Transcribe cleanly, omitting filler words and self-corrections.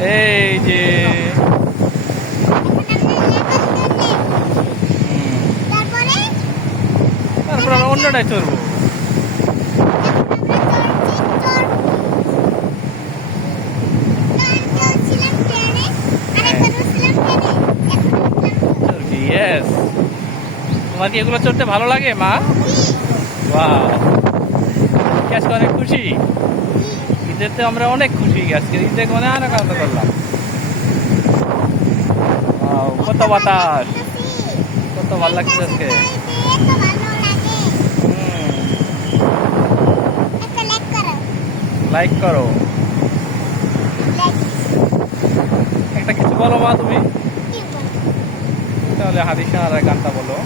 এই যে তারপর আমরা অন্যটায় চড়বো। ইয়েস, তোমার কি এগুলো চড়তে ভালো লাগে মা? বাহ, আজকে অনেক খুশি। ঈদেতে আমরা অনেক খুশি, আজকে ঈদে অনেক আনন্দ করলাম। কত বাতাস, কত ভালো লাগছে আজকে। লাইক করো, একটা কিছু বলো মা তুমি, তাহলে হাদিসা আর গানটা বলো।